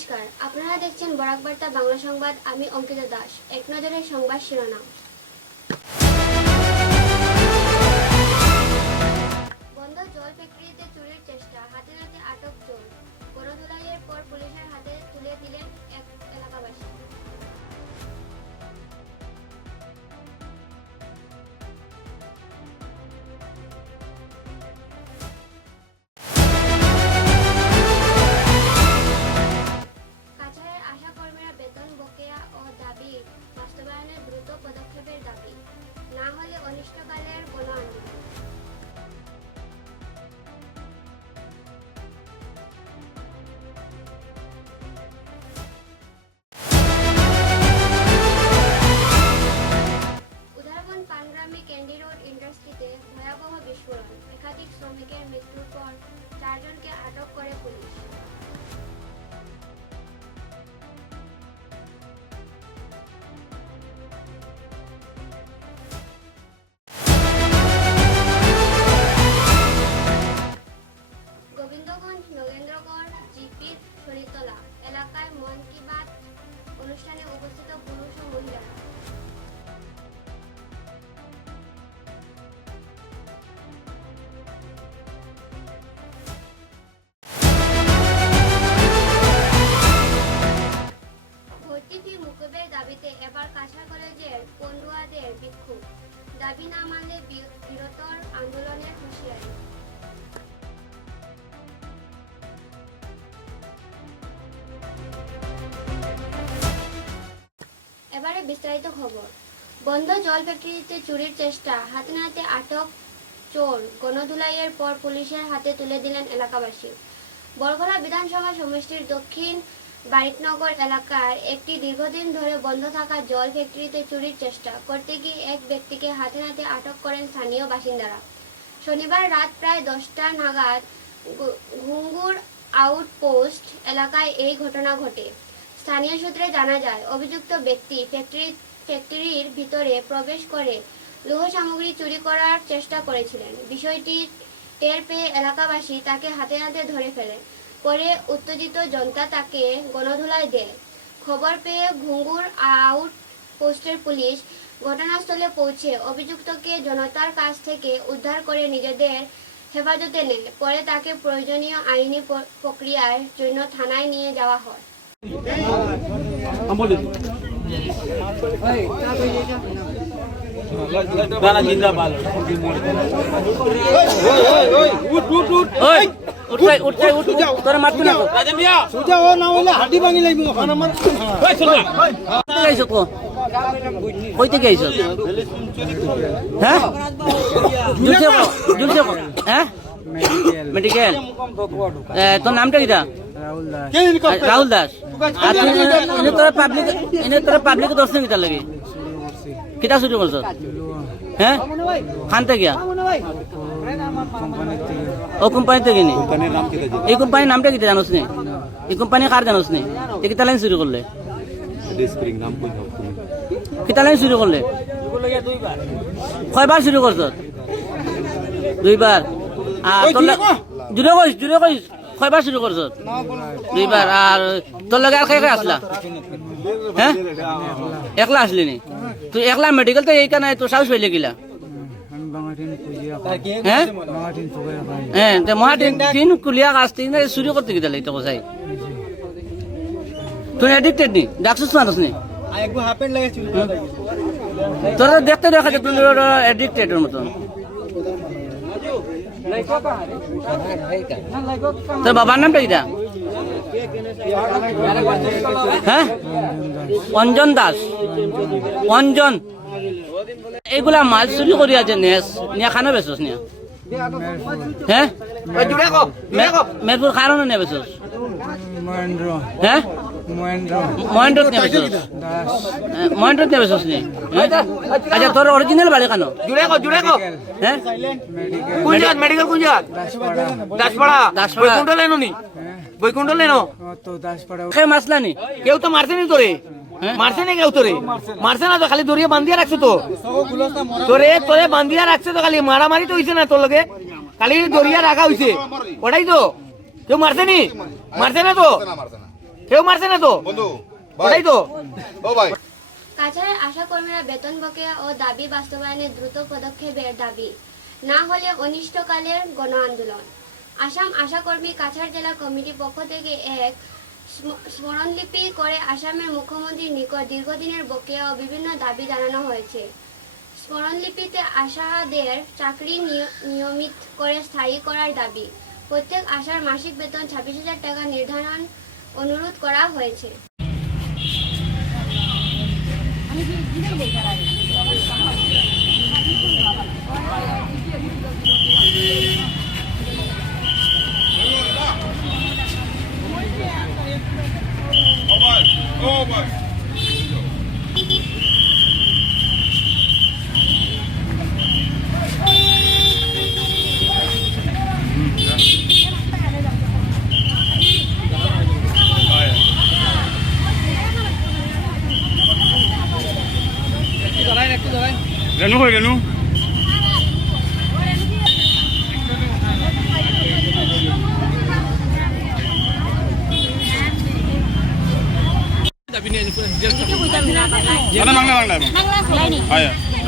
নমস্কার, আপনারা দেখছেন বরাক বার্তা বাংলা সংবাদ। আমি অঙ্কিতা দাস। এক নজরে সংবাদ শিরোনাম। বন্ধ জল ফ্যাক্টরিতে চুরির চেষ্টা, হাতে নাতে আটক চোর। গণধোলাইয়ের পর পুলিশের হাতে তুলে দিলেন এক এলাকাবাসী। বাস্তবায়নের দ্রুত পদক্ষেপের দাবি, না হলে অনিষ্টকালের গণ আন্দোলন। উদাহরণ পানগ্রামে ক্যান্ডি রোড ইন্ডাস্ট্রিতে ভয়াবহ বিস্ফোরণ, একাধিক শ্রমিকের মৃত্যুর পর 4 জনকে আটক করে পুলিশ। শরীরতলা এলাকায় মন কি বাত অনুষ্ঠানে উপস্থিত পুরুষ ও মহিলারা। ভর্তি ফি মুকুবের দাবিতে এবার কাছাড় কলেজের পড়ুয়াদের বিক্ষোভ, দাবি না মানলে বৃহত্তর আন্দোলনের হুঁশিয়ারি। এবারে বিস্তারিত খবর। বন্ধ জল ফ্যাক্টরিতে চুরির চেষ্টা, হাতে নাতে আটক চোর। গণধোলাইয়ের পর পুলিশের হাতে তুলে দিলেন এলাকাবাসী। বরঘোলা বিধানসভা সমষ্টির দক্ষিণ বারিকনগর এলাকার একটি দীর্ঘদিন ধরে বন্ধ থাকা জল ফ্যাক্টরিতে চুরির চেষ্টা করতে গিয়ে এক ব্যক্তিকে হাতে নাতে আটক করেন স্থানীয় বাসিন্দারা। শনিবার রাত প্রায় 10টা নাগাদ ঘুঙ্গুর আউটপোস্ট এলাকায় এই ঘটনা ঘটে। স্থানীয় সূত্রে জানা যায়, অভিযুক্ত ব্যক্তি ফ্যাক্টরির ভিতরে প্রবেশ করে লৌহ সামগ্রী চুরি করার চেষ্টা করেছিলেন। বিষয়টি টের পেয়ে এলাকাবাসী তাকে হাতে নাতে ধরে ফেলে। পরে উত্তেজিত জনতা তাকে গণধোলাই দেয়। খবর পেয়ে ঘুঙ্গুর আউটপোস্টের পুলিশ ঘটনাস্থলে পৌঁছে অভিযুক্তকে জনতার কাছ থেকে উদ্ধার করে নিজেদের হেফাজতে নেয়। পরে তাকে প্রয়োজনীয় আইনি প্রক্রিয়ার জন্য থানায় নিয়ে যাওয়া হয়। মেডিকেল তোর নামটা কিটা? রাহুল দাস। তোরা পাবলিক দর্শন কিটা লাগে কিটা শুরু করছ? হ্যাঁ খানতে গিয়া ও কোম্পানি থেকে নি? এই কোম্পানির নামটা কিটা জানোস নি? এই কোম্পানি কার জানোস নি? কিতা লাইন শুরু করলে? কিতা লাইন শুরু করলে? কয়বার শুরু করছ? 2বার। আর জুড়ে কইস কয়বার শুরু করছ? 2বার। আর তোর লগে আর কে আসলা? হ্যাঁ একলা আসলি নি? তুই একলা মেডিকেল তো এইখানে তোর সাহস পাইলে গিলা? হ্যাঁ হ্যাঁ মহাটিন কুলিয়া কাজ থেকে শুরু করতে গিয়ে তো কোথায় তুই অ্যাডিক্টেড নি? ডাকছিস মানুষ নি? তোরা দেখতে দেখা যায় তুই অ্যাডিক্টেডের মতন। তোর বাবার নামটা কিটা? হ্যাঁ অঞ্জন দাস। অঞ্জন এইগুলা মাল চুরি করি আছে নেস নিয়ে খানো বেচোস নিয়ে? হ্যাঁ মেরপুর কারণে নিয়ে বেচোস? হ্যাঁ মহেন্দ্র নিয়ে বেচোস? মহেন্দ্র নিয়ে বেচোস নি? আচ্ছা তোর অরিজিনাল বাড়ি কেন? হ্যাঁ মেডিকেল কোন জায়গা? দাসপাড়া। বৈকুণ্ঠ লেনো নি? বৈকুণ্ঠ লেনো খেয়ে মাসলা নি? কেউ তো মারছে নি তোরে? মারছে না কেউ তোরে? মারছে না তো, খালি দড়িয়ে বান্ধিয়া রাখছে তো তোরে বান্ধিয়া রাখছে তো, খালি মারামারি তো হইছে না তোর লগে, খালি দড়িয়া রাখা হইছে ওটাই তো। কেউ মারছে নি? মারছে না তো, কেউ মারছে না তো বন্ধু ওটাই তো ও ভাই কাছাড়ের আশাকর্মীরা বেতন বকেয়া ও দাবি বাস্তবায়নে দ্রুত পদক্ষেপের দাবি, না হলে অনিষ্টকালের গণ আন্দোলন। আসাম আশাকর্মী কাছাড় জেলা কমিটির পক্ষ থেকে এক স্মরণলিপি করে আসামের মুখ্যমন্ত্রীর নিকট দীর্ঘদিনের বকেয়া ও বিভিন্ন দাবি জানানো হয়েছে। স্মরণলিপিতে আশাদের চাকরি নিয়মিত করে স্থায়ী করার দাবি, প্রত্যেক আশার মাসিক বেতন 26,000 টাকা নির্ধারণ অনুরোধ করা হয়েছে। ও ভাই রেনু কই রেনু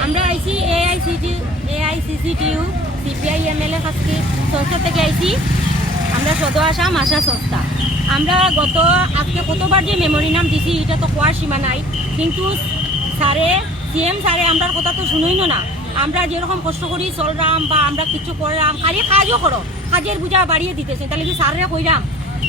আমরা আইসি এআইসিসিটিউ সিপিআই এমএলএ কাছে সংস্থা থেকে আইসি আমরা সদর আসাম আশা সংস্থা। আমরা আজকে কতবার যে মেমোরি নাম দিছি এটা তো কোয়ার সীমা নাই, কিন্তু সিএম স্যারে আমরা কথা তো শুনোই না। আমরা যেরকম কষ্ট করি চলরাম বা আমরা কিছু করলাম, খালি কাজও করো, কাজের বোঝা বাড়িয়ে দিতেছে, তাহলে কি স্যাররা কইরাম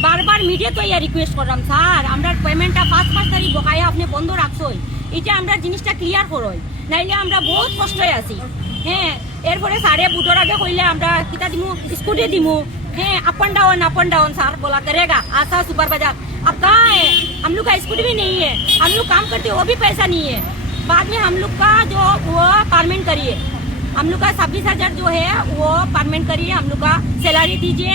বারবার মিডিয়া তো ইয়া রিকোয়েস্ট করলাম, স্যার আমরা পেমেন্টটা 5 তারিখ বকায়া আপনি বন্ধ রাখছোই, এটা আমরা জিনিসটা ক্লিয়ার করোই, নাইলে আমরা বহুত কষ্টে আছি। হ্যাঁ, এরপরে স্যারে বুটোর আগে কইলে আমরা কিতা দিমু, স্কুটি দিমু। হ্যাঁ, अप एंड डाउन सर बोला करेगा आशा सुपरवाइजर। अब कहाँ है, हम लोग का स्कूटी भी नहीं है, हम लोग काम करते वो भी पैसा नहीं है। बाद में हम लोग का जो वो परमेंट करिए, हम लोग का 26,000 जो है वो परमेंट करिए, हम लोग का सैलरी दीजिए।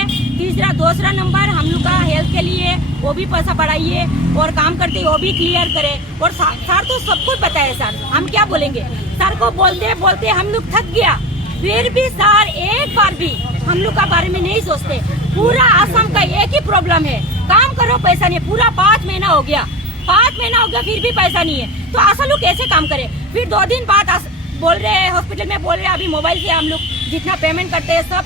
दूसरा नंबर हम लोग का हेल्थ के लिए वो भी पैसा बढ़ाइए, और काम करते वो भी क्लियर करे। और सर तो सब कुछ बताए सर, हम क्या बोलेंगे, सर को बोलते बोलते हम लोग थक गया, फिर भी सर एक बार भी हम लोग का बारे में नहीं सोचते। पूरा आसाम का एक ही प्रॉब्लम है, काम करो पैसा नहीं। पूरा 5 महीना हो गया फिर भी पैसा नहीं है, तो आशा लोग कैसे काम करे। फिर 2 दिन बाद बोल रहे हैं हॉस्पिटल में, बोल रहे हैं अभी मोबाइल से हम लोग जितना पेमेंट करते हैं सब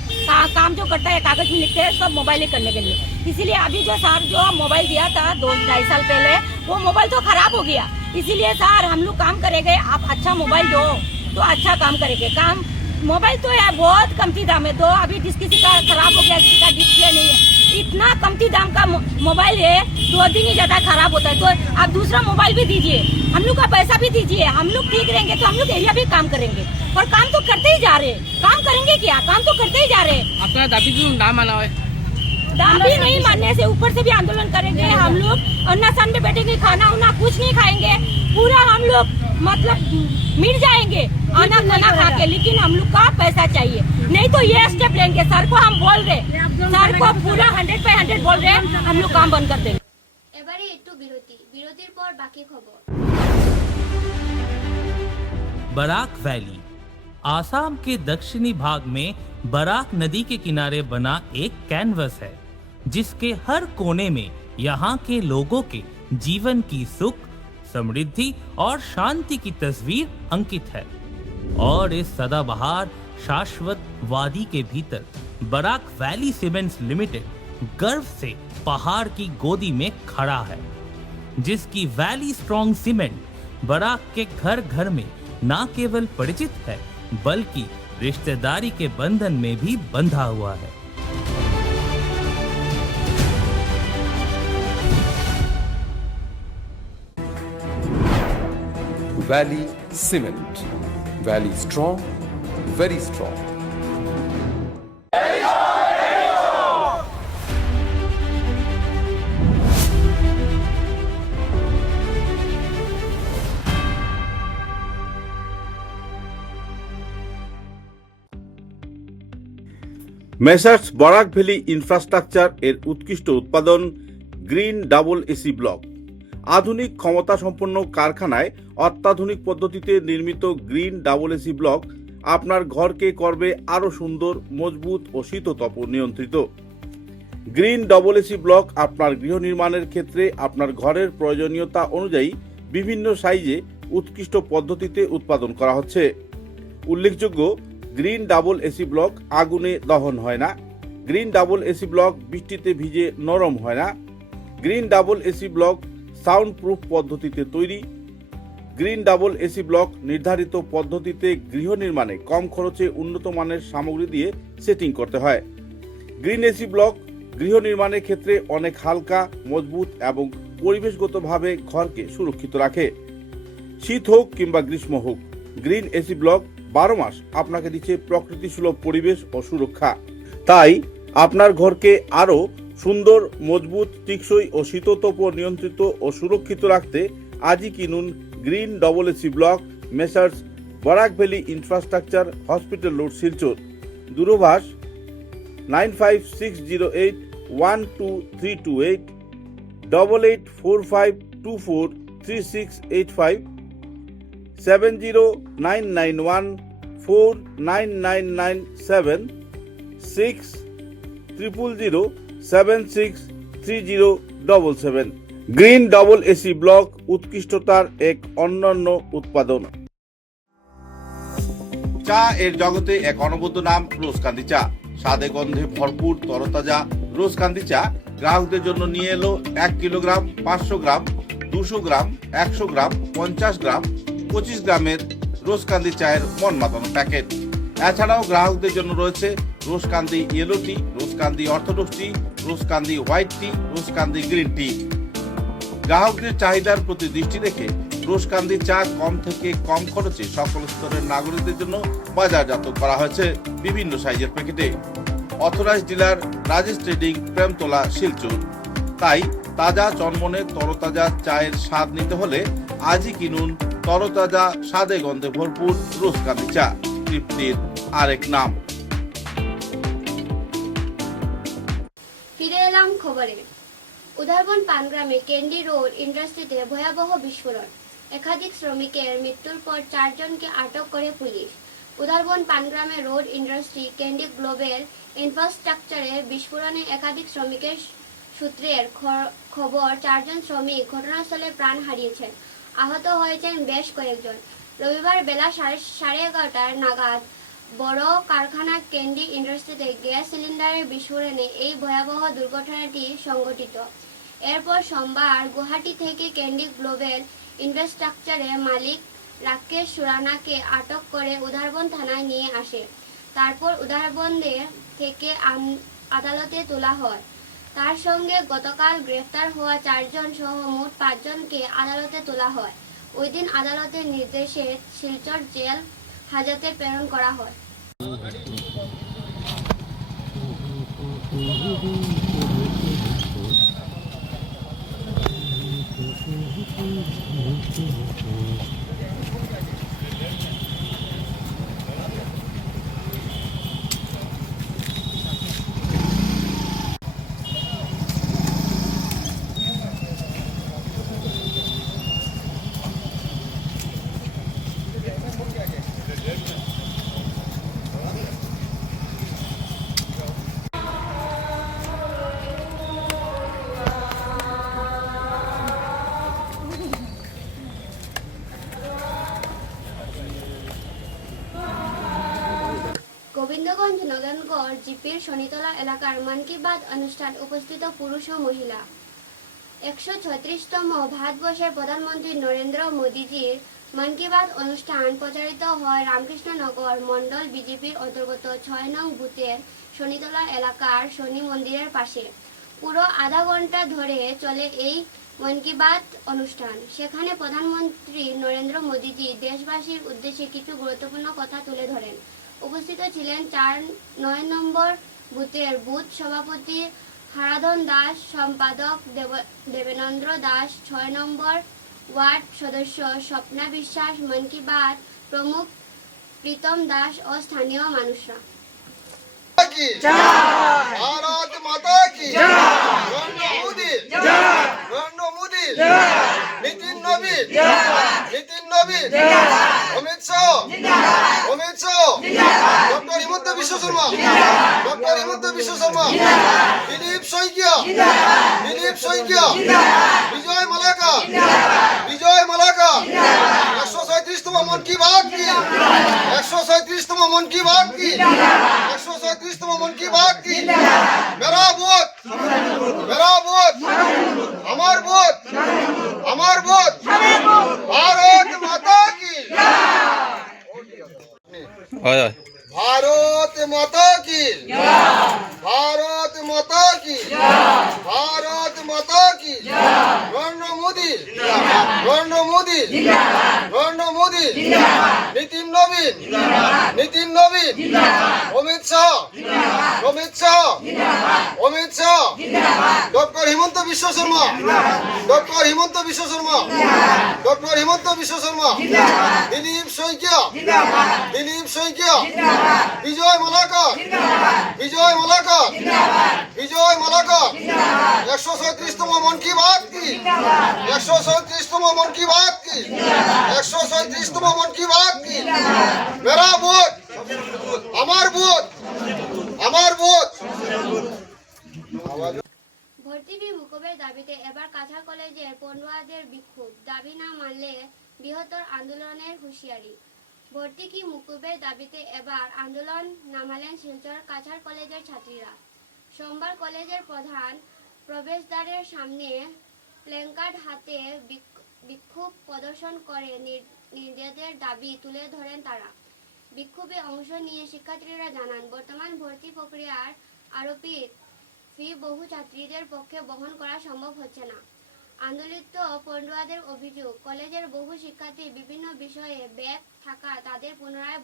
काम जो करता है कागज में लिखते हैं सब मोबाइल ही करने के लिए। इसीलिए अभी जो सर जो मोबाइल दिया था 2-2.5 साल पहले, वो मोबाइल तो खराब हो गया। इसीलिए सर हम लोग काम करेंगे, आप अच्छा मोबाइल दो तो अच्छा काम करेंगे। काम मोबाइल तो है बहुत कमती दाम है, तो अभी किसी का खराब हो गया, किसी का डिस्प्ले नहीं है, इतना कमती दाम का मोबाइल है, 2 दिन ही ज्यादा खराब होता है। तो आप दूसरा मोबाइल भी दीजिए, हम लोग का पैसा भी दीजिए, हम लोग ठीक रहेंगे तो हम लोग एरिया भी काम करेंगे। और काम तो करते ही जा रहे, काम करेंगे क्या, काम तो करते ही जा रहे। আপনারা দাবি কি না মানা হয়? दाबी नहीं मानने से ऊपर से भी आंदोलन करेंगे हम लोग, अन्नासन में बैठेंगे, खाना उना कुछ नहीं खाएंगे, पूरा हम लोग मतलब मिट जाएंगे खाना खा के, लेकिन हम लोग का पैसा चाहिए, नहीं तो ये स्टेप लेंगे। सर को हम बोल रहे, सर को पूरा 100% बोल रहे हम लोग काम बंद कर देंगे। এবারে একটু বিরতির পর বাকি খবর। बराक वैली आसाम के दक्षिणी भाग में बराक नदी के किनारे बना एक कैनवस है, जिसके हर कोने में यहाँ के लोगों के जीवन की सुख, समृद्धि और शांति की तस्वीर अंकित है। और इस सदाबहार शाश्वत वादी के भीतर बराक वैली सीमेंट्स लिमिटेड गर्व से पहाड़ की गोदी में खड़ा है, जिसकी वैली स्ट्रॉन्ग सीमेंट बराक के घर घर में न केवल परिचित है, बल्कि रिश्तेदारी के बंधन में भी बंधा हुआ है। Valley Cement. Valley strong, very strong. Messrs Barak valley infrastructure এর উৎকৃষ্ট উৎপাদন গ্রিন ডাবল এসি ব্লক। আধুনিক ক্ষমতা সম্পন্ন কারখানায় অত্যাধুনিক পদ্ধতিতে নির্মিত গ্রিন ডাবল এসি ব্লক আপনার ঘরকে করবে আরও সুন্দর, মজবুত ও শীততাপ নিয়ন্ত্রিত। গ্রিন ডবল এসি ব্লক আপনার গৃহ নির্মাণের ক্ষেত্রে আপনার ঘরের প্রয়োজনীয়তা অনুযায়ী বিভিন্ন সাইজে উৎকৃষ্ট পদ্ধতিতে উৎপাদন করা হচ্ছে। উল্লেখযোগ্য, গ্রিন ডাবল এসি ব্লক আগুনে দহন হয় না। গ্রিন ডাবল এসি ব্লক বৃষ্টিতে ভিজে নরম হয় না। Green double AC block sound proof পদ্ধতিতে তৈরি। গ্রিন ডাবল এসি ব্লক নির্ধারিত পদ্ধতিতে গৃহ নির্মাণে কম খরচে উন্নত মানের সামগ্রী দিয়ে সেটিং করতে হয়। গ্রিন এসি ব্লক গৃহ নির্মাণের ক্ষেত্রে অনেক হালকা, মজবুত এবং পরিবেশগতভাবে ঘরকে সুরক্ষিত রাখে। শীত হোক কিংবা গ্রীষ্ম হোক, গ্রিন এসি ব্লক 12 মাস আপনাকে দিচ্ছে প্রকৃতি সুলভ পরিবেশ ও সুরক্ষা। তাই আপনার ঘরকে আরও সুন্দর, মজবুত, টেকসই ও শীততাপ নিয়ন্ত্রিত ও সুরক্ষিত রাখতে আজই কিনুন green double AC block, messrs Barak valley infrastructure, hospital road, Silchar. দূরভাষ 9560812328, 8845243685, 70991499997, 6000763077। গ্রিন ডবল এসি ব্লক উৎকৃষ্টতার এক অনন্য উৎপাদন। চা এর জগতে এক অনবদ্য নাম রোজকান্দি চা। স্বাদে গন্ধে ভরপুর তরতাজা রোজকান্দি চা গ্রাহকদের জন্য নিয়ে এলো 1 কিলোগ্রাম, 500 গ্রাম, 200 গ্রাম, 100 গ্রাম, 50 গ্রাম, 25 গ্রামের রোজকান্দি চায়ের মন মাতানো প্যাকেট। এছাড়াও গ্রাহকদের জন্য রয়েছে রোজকান্দি ইয়েলো টি, রোজকান্দি অর্থোডক্স টি, রোজকান্দি হোয়াইট টি, রোজকান্দি গ্রিন টি। গ্রাহকদের চাহিদার প্রতি দৃষ্টি রেখে রোজকান্দি চা কম থেকে কম খরচে সকল স্তরের নাগরিকদের জন্য বাজারজাত করা হয়েছে বিভিন্ন সাইজের প্যাকেটে। Authorised dealer Rajesh trading, Premtala, Silchar. তাই তাজা চনমনে তরতাজা চায়ের স্বাদ নিতে হলে আজই কিনুন তরতাজা, স্বাদে গন্ধে ভরপুর রোজকান্দি চা, তৃপ্তির আরেক নাম। ফিরে এলাম খবরে। উদারবন পানগ্রামে ক্যান্ডি রোড ইন্ডাস্ট্রিতে ভয়াবহ বিস্ফোরণ। একাধিক শ্রমিকের মৃত্যুর পর 4 জনকে আটক করে পুলিশ। উদারবন পানগ্রামে রোড ইন্ডাস্ট্রি ক্যান্ডি গ্লোবাল ইনফ্রাস্ট্রাকচারে বিস্ফোরণে একাধিক শ্রমিকের সূত্রের খবর 4 জন শ্রমিক ঘটনাস্থলে প্রাণ হারিয়েছেন। আহত হয়েছেন বেশ কয়েকজন। রবিবার বেলা 11:30 নাগাদ বড় কারখানা ক্যান্ডি ইন্ডাস্ট্রিতে গ্যাস সিলিন্ডারের বিস্ফোরণে এই ভয়াবহ দুর্ঘটনাটি সংঘটিত। এরপর সোমবার গুয়াহাটি থেকে ক্যান্ডি গ্লোবাল ইনফ্রাস্ট্রাকচারের মালিক রাকেশ সুরানাকে আটক করে উদারবন থানায় নিয়ে আসে। তারপর উদারবন্দের থেকে আদালতে তোলা হয়। তার সঙ্গে গতকাল গ্রেফতার হওয়া 4 জন সহ মোট 5 জনকে আদালতে তোলা হয়। ওই দিন আদালতের নির্দেশে শিলচর জেল হাজতে প্রেরণ করা হয়। গোবিন্দগঞ্জ নগেনগড় জিপির শনিতলা এলাকার মন কি বাত অনুষ্ঠান উপস্থিত পুরুষ ও মহিলা। 136তম ভারতবর্ষের প্রধানমন্ত্রী নরেন্দ্র মোদীজির মন কি বাত অনুষ্ঠান প্রচারিত হয় রামকৃষ্ণনগর মন্ডল বিজেপির অন্তর্গত 6 নং বুথের শনিতলা এলাকার শনি মন্দিরের পাশে। পুরো আধা ঘন্টা ধরে চলে এই মন কি বাত অনুষ্ঠান। সেখানে প্রধানমন্ত্রী নরেন্দ্র মোদীজি দেশবাসীর উদ্দেশ্যে কিছু গুরুত্বপূর্ণ কথা তুলে ধরেন। উপস্থিত ছিলেন 9 নম্বর বুথের বুথ সভাপতি হারাধন দাস, সম্পাদক দেবেন্দ্র দাস, 6 নম্বর ওয়ার্ড সদস্য স্বপ্না বিশ্বাস, মন কি বাত প্রমুখ প্রীতম দাস ও স্থানীয় মানুষরা। भारत माता की जय। नरेंद्र मोदी जय। नरेंद्र मोदी जय। नीतीन নবীন নীতিন নবীন অমিত শাহ ডক্টর হিমন্ত বিশ্ব শর্মা দিলীপ শইকিয়া বিজয় মালাকা 137তম মন কি বাত কি 137তম মন কি বাত কি 137তম মন কি বাত কি मेरा वोट আমার ভোট ভারত মাতা কি ভারত মাতা কি ভারত মাতা কি নরেন্দ্র মোদী নীতিন নবীন অমিত শাহ ডক্টর হিমন্ত বিশ্ব শর্মা দিলীপ শইকিয়া বিজয় মালাকা 137তম মন কি বাত কি 137তম মন কি বাত কি मेरा वोट আমার ভোট ভর্তি ফি মকুবের দাবিতে এবার কাছাড় কলেজের পড়ুয়াদের বিক্ষোভ, দাবি না মানলে বৃহত্তর আন্দোলনের হুঁশিয়ারি। ভর্তি কি মকুবের দাবিতে এবার আন্দোলন নামালেন শিলচর কাছাড় কলেজের ছাত্রীরা। সোমবার কলেজের প্রধান প্রবেশদ্বারের সামনে প্ল্যাকার্ড হাতে বিক্ষোভ প্রদর্শন করে নিজেদের দাবি তুলে ধরেন তারা। বিক্ষোভে অংশ নিয়ে শিক্ষার্থীরা জানান, বর্তমান ভর্তি প্রক্রিয়ার আরোপিত ফি বহু ছাত্রীদের পক্ষে বহন করা সম্ভব হচ্ছে না। আন্দোলিত পড়ুয়াদের অভিযোগ, কলেজের বহু শিক্ষার্থী বিভিন্ন বিষয়ে ব্যাক থাকা তাদের পুনরায়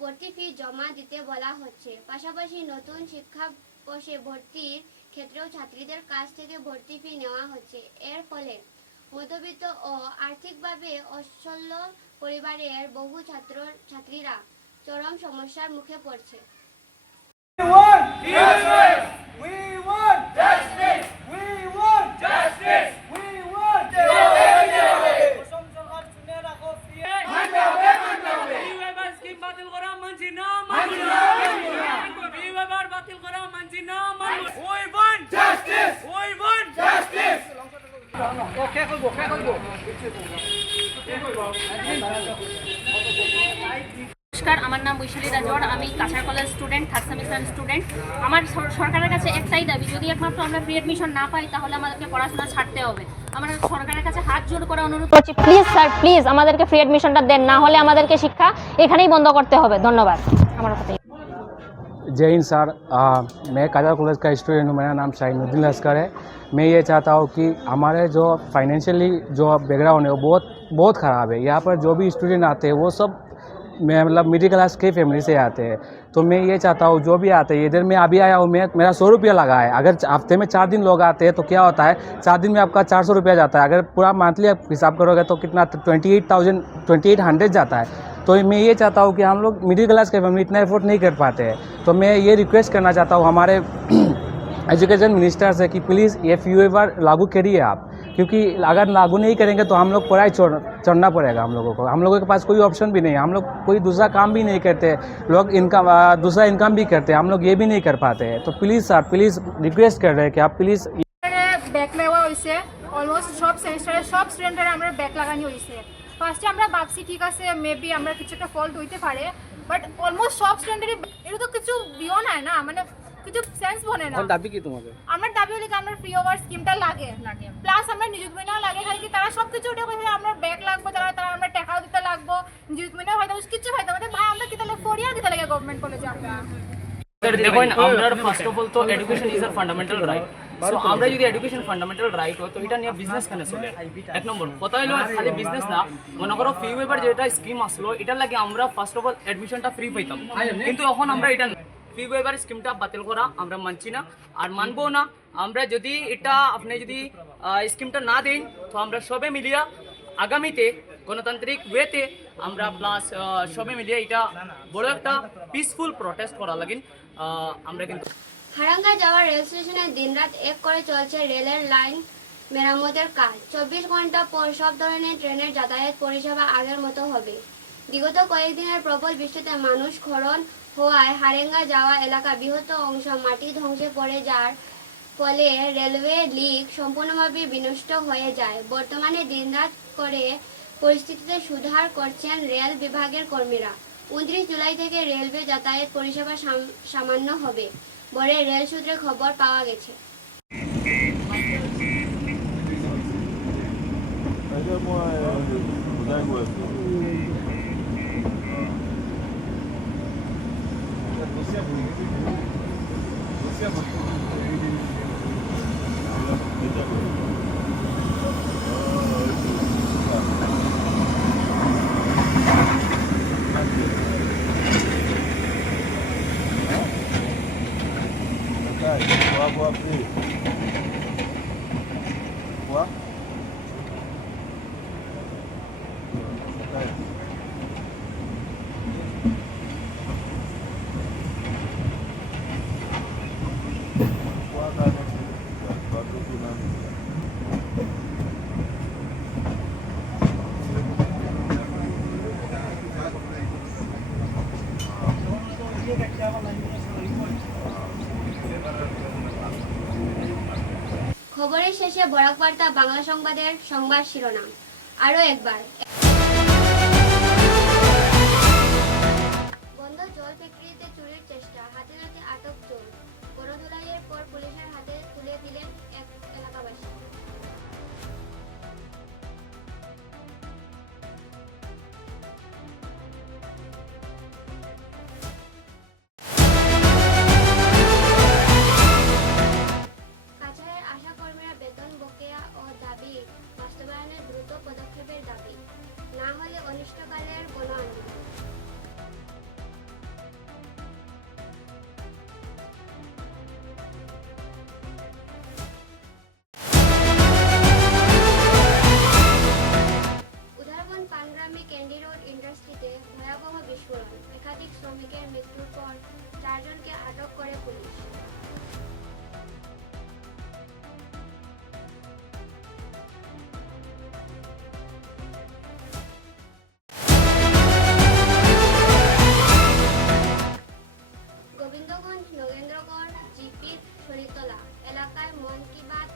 ভর্তি ফি জমা দিতে বলা হচ্ছে। পাশাপাশি নতুন শিক্ষাবর্ষে ভর্তির ক্ষেত্রেও ছাত্রীদের কাছ থেকে ভর্তি ফি নেওয়া হচ্ছে। এর ফলে মধ্যবিত্ত ও আর্থিকভাবে অসচ্ছল পরিবারের বহু ছাত্রীরা চরম সমস্যার মুখে পড়ছে। নমস্কার, আমার নাম বৈশালী রাজওয়াড়। আমি Cachar college student, 3rd semester student. আমার সরকারের কাছে একটাই দাবি, যদি একমাত্র আমরা ফ্রি অ্যাডমিশন না পাই তাহলে আমাদেরকে পড়াশোনা ছাড়তে হবে। আমরা সরকারের কাছে হাত জোড় করে অনুরোধ করছি, প্লিজ স্যার, প্লিজ আমাদেরকে ফ্রি অ্যাডমিশনটা দেন, না হলে আমাদেরকে শিক্ষা এখানেই বন্ধ করতে হবে। ধন্যবাদ। আমার কথা। जय हिंद सर, मैं काजल कॉलेज का स्टूडेंट हूँ। मेरा नाम शाहीनुद्दीन लश्कर है। मैं ये चाहता हूँ कि हमारे जो फाइनेंशियली जो बैकग्राउंड है वो बहुत ख़राब है। यहाँ पर जो भी स्टूडेंट आते हैं वो सब मतलब मिडिल क्लास की फैमिली से आते हैं। तो मैं ये चाहता हूँ जो भी आते हैं, इधर मैं अभी आया हूँ, मेरा 100 रुपया लगा है। अगर हफ्ते में 4 दिन लोग आते हैं तो क्या होता है, 4 दिन में आपका 400 रुपया जाता है। अगर पूरा मंथली आप हिसाब करोगे तो कितना 2800 जाता है। तो मैं ये चाहता हूँ कि हम लोग मिडिल क्लास के फैमिली इतना एफोर्ड नहीं कर पाते हैं। तो मैं ये रिक्वेस्ट करना चाहता हूँ हमारे एजुकेशन मिनिस्टर से कि प्लीज़ ये फी बार लागू करिए आप, क्योंकि अगर लागू नहीं करेंगे तो हम लोग पढ़ाई छोड़ना पड़ेगा हम लोगों को। हम लोगों के पास कोई ऑप्शन भी नहीं है, हम लोग कोई दूसरा काम भी नहीं करते, लोग दूसरा इनकम भी करते हैं, हम लोग ये भी नहीं कर पाते हैं। तो प्लीज़ सर, प्लीज़ रिक्वेस्ट कर रहे हैं कि आप प्लीज़ ব্যাক নেওয়া হয়েছে। অলমোস্ট সব সেমিস্টারে সব স্টুডেন্টের আমরা ব্যাক লাগানি হয়েছে। ফার্স্টে আমরা ভাবছি ঠিক আছে, মেবি আমরা কিছু একটা ফল্ট হইতে পারে, বাট অলমোস্ট সব স্টুডেন্টেরই এটা তো কিছু বিও নাই না, মানে কিছু সেন্স বনে না। দাবি কি তোমাদের? আমার দাবি হলো কি আমরা ফ্রি ওভার স্কিমটা লাগে, প্লাস আমরা নিযুক্ত মহিলা লাগে, খালি কি তারা সব কিছু উঠে বসে আমরা ব্যাক লাগবো, তারা আমরা টাকাও দিতে লাগবো, নিযুক্ত মহিলা হয়তো কিছু হয়তো আমাদের ভাই আমরা কিতা লাগে 4 ইয়ার কিতা লাগে গভর্নমেন্ট কলেজে আমরা। দেখো আমরা ফার্স্ট অফ অল তো education is a fundamental right. So আমরা যদি এডুকেশন ফান্ডামেন্টাল রাইট হয় তো এটা নিয়ে বিজনেস কেন চলে? এক নম্বর কথা হলো খালি বিজনেস না, মনে করো ফি ওয়েভার যেটা স্কিম আসলো এটার লাগে আমরা ফার্স্ট অফ অল এডমিশনটা ফ্রি পাইতাম, কিন্তু এখন আমরা এটা ফি ওয়েভার স্কিমটা বাতিল করা আমরা মানছি না আর মানবো না। আমরা যদি এটা আপনি যদি স্কিমটা না দেন তো আমরা সবে মিলিয়া আগামীতে গণতান্ত্রিক ওয়েতে আমরা প্লাস সবে মিলিয়ে এটা বড় একটা পিসফুল প্রটেস্ট করা লাগিন আমরা। কিন্তু হারাঙ্গা যাওয়ার রেল স্টেশনে দিনরাত এক করে চলছে রেলের লাইন মেরামতের কাজ। 24 ঘন্টা পর সব ধরনের ট্রেনের যাতায়াত পরিষেবা আগের মতো হবে। বিগত কয়েকদিনের প্রবল বৃষ্টিতে মানুষ খরণ হওয়ায় হারেঙ্গা যাওয়া এলাকা বৃহত্তর অংশ মাটি ধ্বংসে পড়ে যার ফলে রেলওয়ে লিক সম্পূর্ণভাবে বিনষ্ট হয়ে যায়। বর্তমানে দিনরাত করে পরিস্থিতিতে সুধার করছেন রেল বিভাগের কর্মীরা। 29 জুলাই থেকে রেলওয়ে যাতায়াত পরিষেবা সামান্য হবে বলে রেল সূত্রে খবর পাওয়া গেছে। খবরের শেষে বরাক বার্তা বাংলা সংবাদের সংবাদ শিরোনাম আরো একবার। বন্ধ জল ফ্যাক্টরিতে চুরির চেষ্টা, হাতে নাতে আটক চোর। গণধোলাইয়ের পর পুলিশের হাতে তুলে দিলেন এক এলাকাবাসী। কাছাড়ের আশা কর্মীরা বেতন বকেয়া ও দাবি বাস্তবায়নে দ্রুত পদক্ষেপের দাবি, না হলে অনিষ্টকালের গণ আন্দোলন। উদাহরণ পানগ্রামে ক্যান্ডি রোড ইন্ডাস্ট্রিতে ভয়াবহ বিস্ফোরণ, একাধিক শ্রমিকের মৃত্যুর পর 4 জনকে আটক করে পুলিশ। গোবিন্দগঞ্জ নগেন্দ্রগড় জিপির শরীরতলা এলাকায় মন কি বাত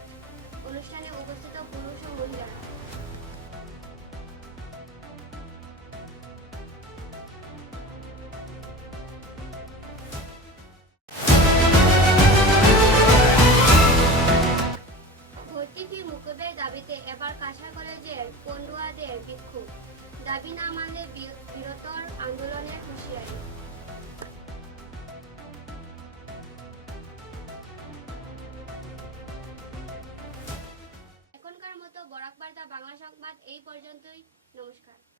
অনুষ্ঠানে উপস্থিত পুরুষ ও মহিলারা। ভর্তি ফি মুকুবের দাবিতে এবার কাছাড় কলেজের পড়ুয়াদের বিক্ষোভ, দাবি না মানলে বৃহত্তর আন্দোলনের হুঁশিয়ারি। এখনকার মতো বরাক বার্তা বাংলা সংবাদ এই পর্যন্তই। নমস্কার।